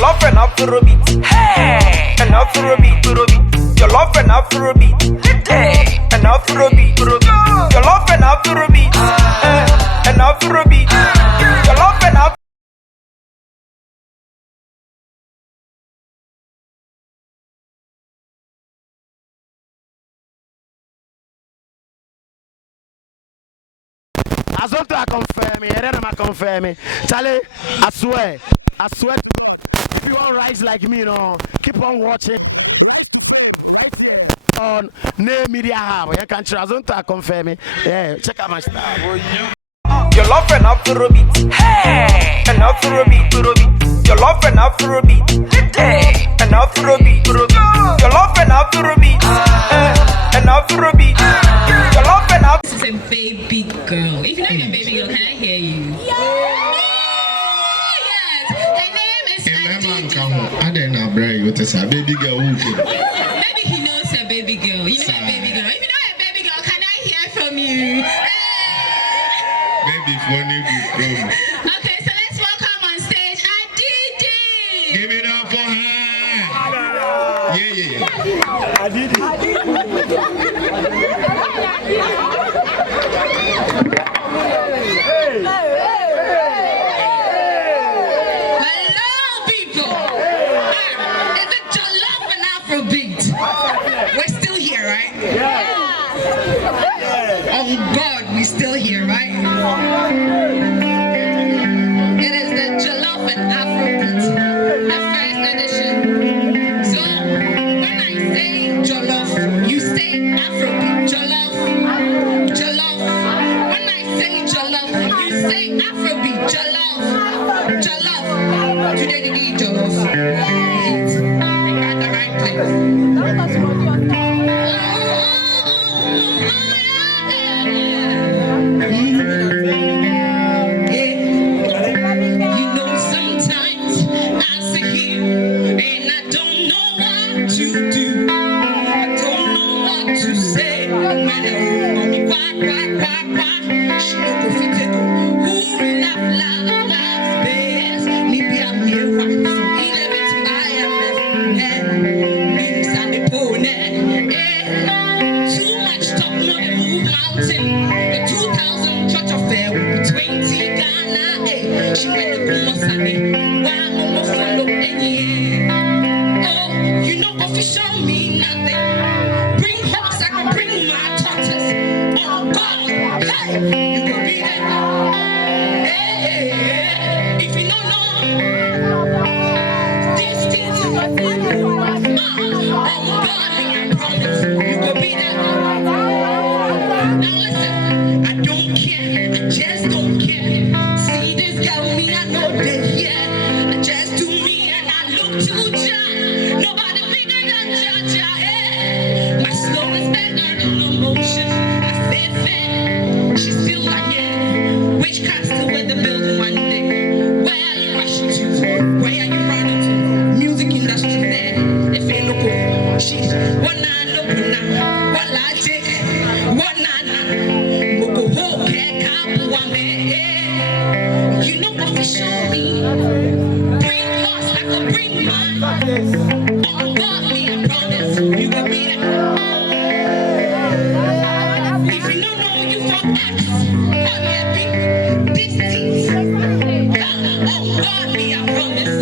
Jollof and Afrobeat. Hey, and Afrobeat. Jollof and Afrobeat. Hey, and Afrobeat. Jollof and Afrobeat. And Afrobeat. Jollof and Afrobeat. Asante, I confirm it. I confirm it. Charlie, I swear. If you want rise like me, keep on watching right here on NAYMEDIA HUB. You can try. Asante, I confirm it. Yeah, check out my style. Jollof and Afrobeat. Hey, and Afrobeat. Jollof and Afrobeat. Hey, and Afrobeat. Jollof and Afrobeat. And Afrobeat. Jollof and Afrobeat. This is a baby girl. If you know you're a baby girl, can I hear you? Yes. Her name is Adidi. I didn't know, Brian. What is a baby girl? Maybe he knows a baby girl. You know a baby girl. If you know a baby girl, can I hear from you? Baby, funny good. Okay, so let's welcome on stage Adidi. Give it up for her. Yeah. Adidi. Hello, people. It's a Jollof and Afrobeat. We're still here, right? Oh God, we're still here, right? It is the Jollof and Afrobeat, the first edition. So when I say Jollof, you say Afrobeat. Jollof, Jollof. When I say Jollof, you say Afrobeat. Jollof, Jollof. Today they need Jollof. You're at the right place. You know, sometimes I sit here and I don't know what to do. I don't know what to say. Mommy, why? She don't go fit it. Who laugh, best. Maybe I'm here, so 11 to IMF. Maybe Sunday pony. Too much talk, no, they move mountain. The 2000 church affair with 20 Ghana. She went to Kuma Sunday. Why no follow any? Oh, you know, official mean nothing. Bring horse, I can bring my tortoise. Oh God, hey, you can read it. Hey, if you don't know, this thing. Oh God, I promise you can read it. Now listen, I don't care, I just don't care. See this girl, me, I know that, yeah. I just do me and I look to Jah. Nobody bigger than Jah, yeah. My slow is better than emotion. I feel fair, she's still like, yeah. Witchcraft still with the building one day. Where are you rushing to? Where are you running to? Music industry there. If ain't no go, she's one I know now. What logic? What nana? Go home, can't come one day. You know what for show me. Bring lost, I can bring mine. Oh God, me, I promise. You will be there. If you don't know, you from X. Oh yeah, big this thing. Oh God, me, I promise.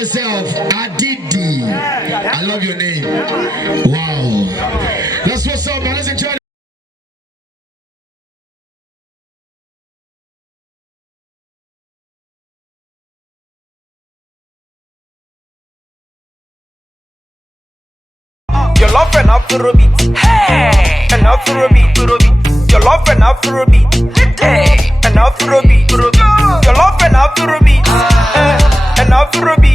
yourself, Adidi. I love your name. Wow. That's what's up, man. Let's enjoy. Jollof and Afrobeat. Hey, and Afrobeat. Jollof and Afrobeat. Hey, and Afrobeat. Jollof and Afrobeat. And Afrobeat.